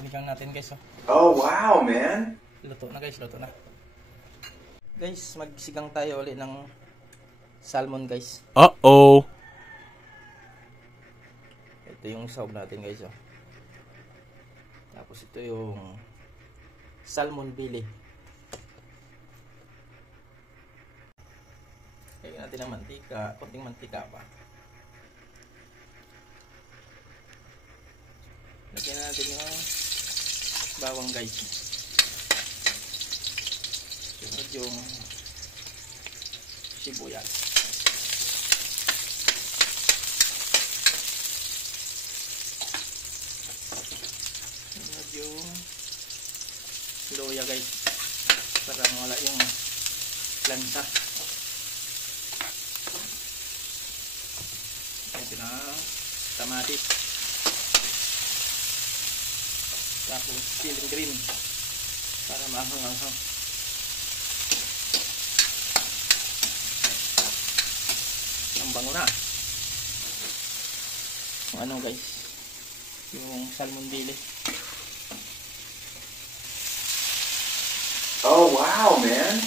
Sinigang natin guys. Oh wow, man. Luto na guys, luto na. Guys, magsigang tayo ulit ng salmon guys. Uh-oh. Ito yung sahog natin guys. Tapos ito yung salmon bili. Lagyan natin ng mantika, konting mantika pa. Lagyan natin yung bawang guys. Sunod yung sibuyas. Sunod yung luya guys. Para wala yung lansa. Ito na kamatis. Tapos chili green para maanghang-anghang. Ang bango na. Yung ano guys, yung salmon bili. Oh wow, man.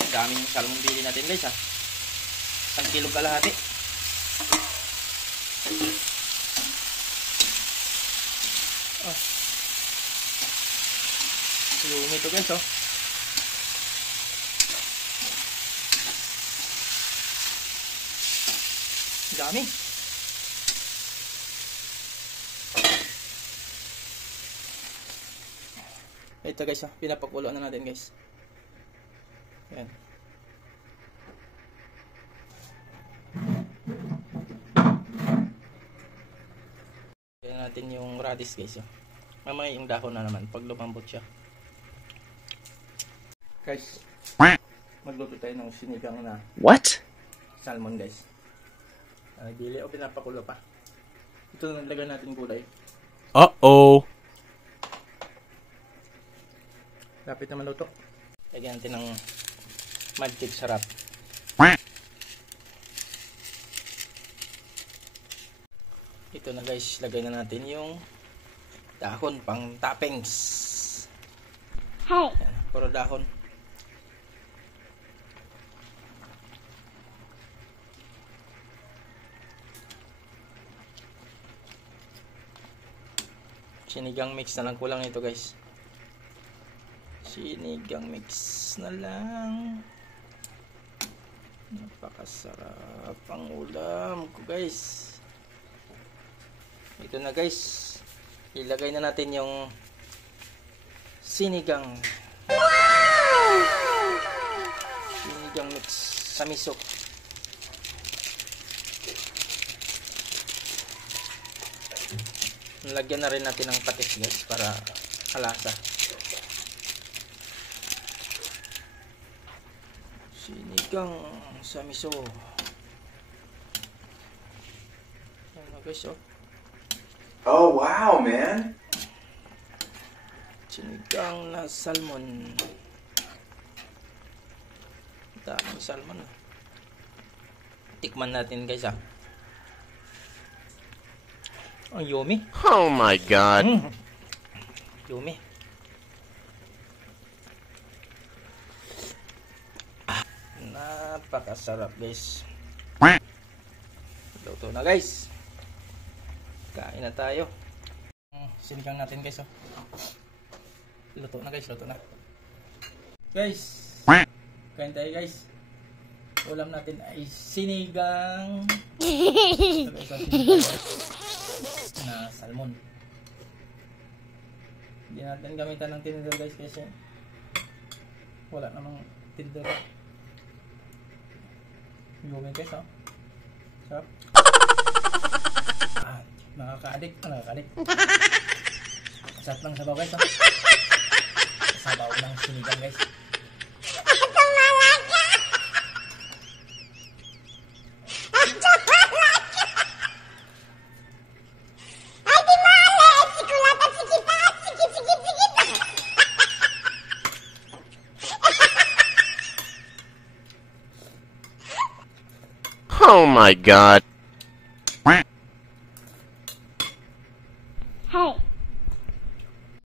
Ang daming salmon bili natin guys 1 kilo kalahati. Yumi ito guys dami. Ito guys pinapakulo na natin guys. Yan. Yan natin yung radish guys mamaya yung dahon na naman pag lumambot siya. Guys, magluto tayo ng sinigang na What? salmon guys. Bili o pinapakulo pa. Ito na nilagay natin gulay. Uh-oh. Lapit na maluto. Lagyan natin ng magic sarap. Ito na guys, lagay na natin yung dahon pang toppings. Hey. Yan, puro dahon. Sinigang mix na lang kulang ito guys. Sinigang mix na lang. Napakasarap ang ulam ko guys. Ito na guys. Ilagay na natin yung sinigang. Sinigang mix sa miso. Lagyan na rin natin ng patis guys para halasa. Sinigang sa miso. Ayan guys Oh wow, man. Sinigang na salmon. Daming salmon. Tikman natin guys Ang yummy. Oh my God. Yummy. Napakasarap guys. Luto na guys. Kain na tayo. Sinigang natin guys Luto na guys, luto na. Guys, kain tayo guys. Ulam natin ay sinigang. Na salmon. Hindi natin gamitan ng tinidor guys kasi wala namang tinidor. Yummy guys sarap. Nakaka-addict. Sarap lang sabaw guys sabaw ng sinigang guys. Oh my God. はい。